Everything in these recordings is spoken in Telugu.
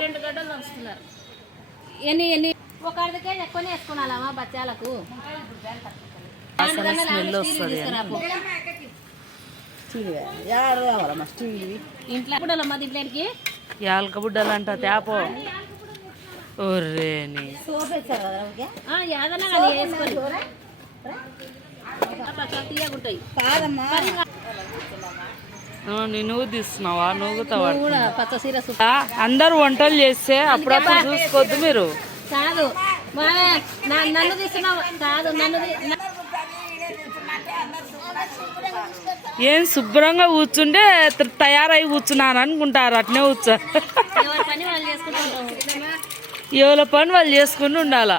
రెండు గడ్డలు దంచుతున్నారు ఎన్ని ఎన్ని? ఒక ఎక్కువనే బచ్చాలకు? ఇంట్లో అమ్మా దీంట్లోకి యాలక బుడ్డలు అంట తేపో ఒర్రేని ఆ, ఏదైనా కానీ వేసుకొని అట్లా తీయగుంటాయి. ఆ, నీ నువ్వు తీస్తున్నావా? నూగుతావా? అందరూ వంటలు చేస్తే అప్పుడప్పుడు చూసుకోవద్దు మీరు. కాదు. నన్ను కాదు నన్ను ఏం శుభ్రంగా కూర్చుంటే తయారై కూర్చున్నాను అనుకుంటారు అట్నే కూర్చో. ఎవరి పని వాళ్ళు చేసుకుంటుంటాము ఎవరి పని వాళ్ళు చేసుకుని ఉండాలా.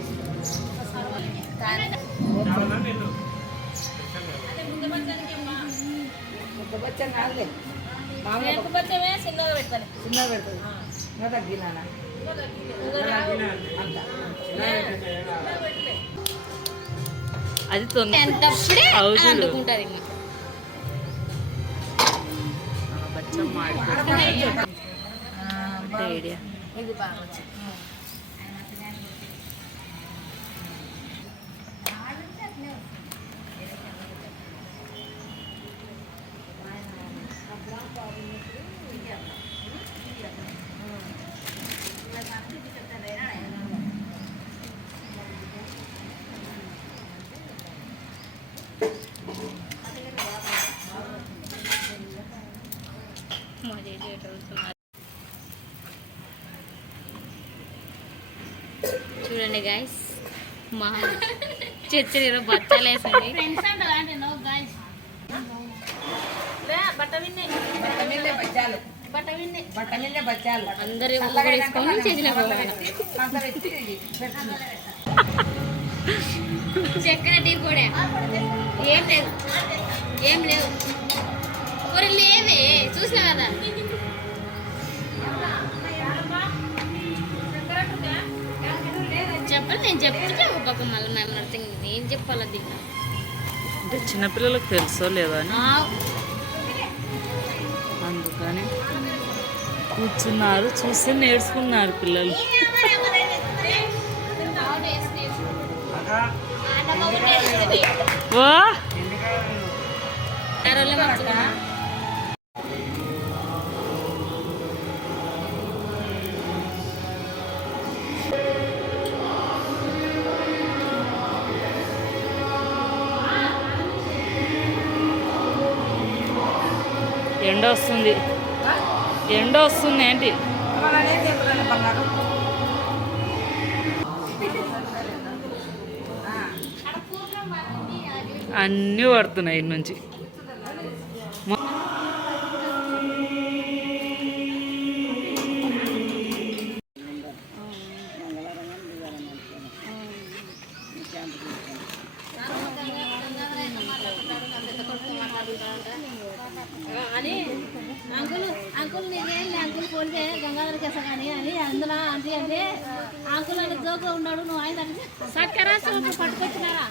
మీదే పెట్టుకుంటలేదు పెట్టుకుంటుంది లేకపోతే చిన్నగా పెట్టాలి అది తొందర ఎంతప్పుడే అవును. అందుకుంటారు ఇంకా బచ్చం ఐడియా బాగా వచ్చింది. చూడండి గాయస్ మా చర్చలో బచ్చాలు వేసింది బట్ట విన్నే. బట్ట విన్నే అందరూ వేసుకొని చక్కెర ఏం లేదు ఏం లేవు. ఒరే లేవే చూసినా కదా. చెప్పండి నేను చెప్తుంటే ఒక పక్క మళ్ళీ మేము అర్థం ఏం చెప్పాలి అది. అంటే చిన్నపిల్లలకు తెలుసో లేదో అని? అందుకని. కూర్చున్నారు చూసి నేర్చుకున్నారు పిల్లలు. ఓ? ఎండ వస్తుంది. ఎండ వస్తుంది ఏంటి? అన్నీ పడుతున్నాయి ఇటు నుంచి. అంకుల్ అంకుల్ నీకేం అంకుల్ ఫోన్ చేయాలి గంగాధర కేస కానీ అని అందులో అంటే అంటే అంకుల్ అని జోకు ఉన్నాడు నువ్వు ఆయన సక్కర పట్టుకొచ్చినారా?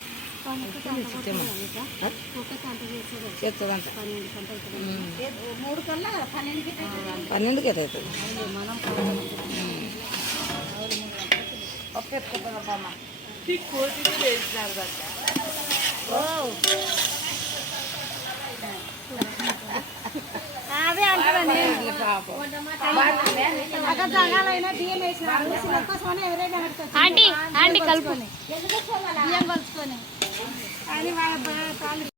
మూడు కల్లా పన్నెండుకి పన్నెండుకి అవుతుంది అదే అంటారండి ఆంటీ ఆంటీ కలుపు. బియ్యం కలుపుకొని. కానీ వాళ్ళ